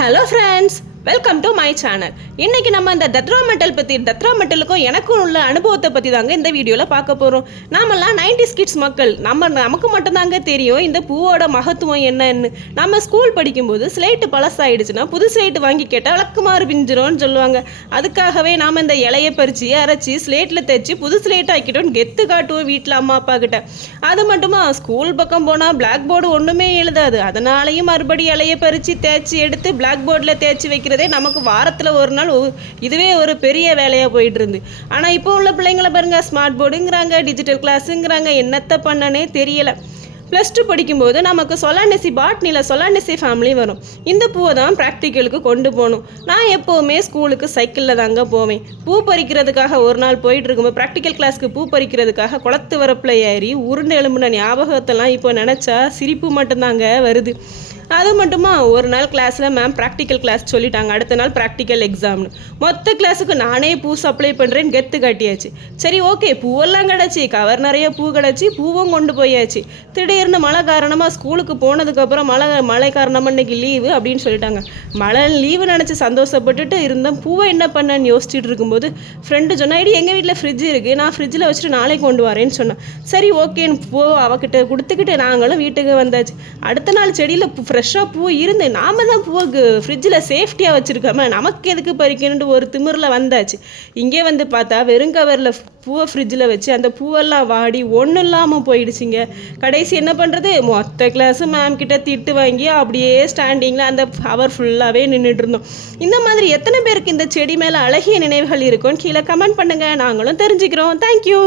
Hello friends, welcome to my channel. இன்றைக்கி நம்ம இந்த தத்ரா மெட்டலுக்கும் எனக்கும் உள்ள அனுபவத்தை பற்றி தாங்க இந்த வீடியோவில் பார்க்க போகிறோம். நாமெல்லாம் 90s கிட்ஸ் மக்கள். நமக்கு மட்டும்தாங்க தெரியும் இந்த பூவோட மகத்துவம் என்னன்னு. நம்ம ஸ்கூல் படிக்கும்போது ஸ்லேட்டு பழசாயிடுச்சுன்னா புது ஸ்லேட்டு வாங்கி கேட்டால் விளக்குமாறு பிஞ்சிரும்னு சொல்லுவாங்க. அதுக்காகவே நாம் இந்த இலையை பறித்து அரைச்சி ஸ்லேட்டில் தைச்சி புது ஸ்லேட் ஆக்கிட்டோன்னு கெத்து காட்டுவோம் வீட்டில் அம்மா அப்பா கிட்ட. அது மட்டுமா ஸ்கூல் பக்கம் போனால் பிளாக் போர்டு ஒன்றுமே எழுதாது. அதனாலையும் மறுபடி இலையை பறித்து தேய்ச்சி எடுத்து பிளாக் போர்டில் தேய்ச்சி வைக்கிறதே நமக்கு வாரத்தில் ஒரு நாள் இதுவே ஒரு பெரிய வேலையாக போயிட்டு இருந்து. ஆனால் இப்போ உள்ள பிள்ளைங்களை பாருங்கள், ஸ்மார்ட் போர்டுங்கிறாங்க, டிஜிட்டல் கிளாஸுங்கிறாங்க, என்னத்தை பண்ணனே தெரியலை. +2 படிக்கும்போது நமக்கு பாட்னியில் சொலானெசி ஃபேமிலி வரும். இந்த பூவை தான் ப்ராக்டிக்கலுக்கு கொண்டு போகணும். நான் எப்போவுமே ஸ்கூலுக்கு சைக்கிளில் தாங்க போவேன். பூ பறிக்கிறதுக்காக ஒரு நாள் போயிட்டு இருக்கும்போது ப்ராக்டிக்கல் கிளாஸ்க்கு பூ பறிக்கிறதுக்காக குளத்து வரப்பில் ஏறி உருண்டு எழும்புன ஞாபகத்தெல்லாம் இப்போ நினச்சா சிரிப்பு மட்டும்தாங்க வருது. அது மட்டுமா ஒரு நாள் கிளாஸில் மேம் ப்ராக்டிக்கல் கிளாஸ் சொல்லிட்டாங்க, அடுத்த நாள் ப்ராக்டிக்கல் எக்ஸாம்னு. மொத்த கிளாஸுக்கு நானே பூ சப்ளை பண்ணுறேன்னு கெத்து காட்டியாச்சு. சரி ஓகே, பூவெல்லாம் கிடச்சி, கவர் நிறைய பூ கிடச்சி, பூவும் கொண்டு போயாச்சு. திடீர்னு மழை காரணமாக ஸ்கூலுக்கு போனதுக்கப்புறம் மழை காரணமாக இன்றைக்கி லீவு அப்படின்னு சொல்லிட்டாங்க. மழை லீவு நினச்சி சந்தோஷப்பட்டுட்டு இருந்தேன். பூவை என்ன பண்ணேன்னு யோசிச்சுட்டு இருக்கும்போது ஃப்ரெண்டு சொன்னா, ஐடி எங்கள் வீட்டில் ஃப்ரிட்ஜ் இருக்குது, நான் ஃப்ரிட்ஜில் வச்சுட்டு நாளைக்கு கொண்டு வரேன்னு சொன்னேன். சரி ஓகேன்னு பூ அவகிட்ட கொடுத்துக்கிட்டு நாங்களும் வீட்டுக்கு வந்தாச்சு. அடுத்த நாள் செடியில் ஃப்ரெஷ்ஷாக பூ இருந்து நாம தான் பூவுக்கு ஃப்ரிட்ஜில் சேஃப்டியாக வச்சுருக்கோமே, நமக்கு எதுக்கு பறிக்கணுன்ட்டு ஒரு திமிரில் வந்தாச்சு. இங்கே வந்து பார்த்தா வெறும் கவரில் பூவை ஃப்ரிட்ஜில் வச்சு அந்த பூவெல்லாம் வாடி ஒன்றும் இல்லாமல் போயிடுச்சிங்க. கடைசி என்ன பண்ணுறது, மொத்த கிளாஸும் மேம் கிட்ட திட்டு வாங்கி அப்படியே ஸ்டாண்டிங்கில் அந்த ஹவர் ஃபுல்லாகவே நின்றுட்டு இருந்தோம். இந்த மாதிரி எத்தனை பேருக்கு இந்த செடி மேலே அழகிய நினைவுகள் இருக்குன்னு கீழே கமெண்ட் பண்ணுங்கள், நாங்களும் தெரிஞ்சுக்கிறோம். தேங்க்யூ.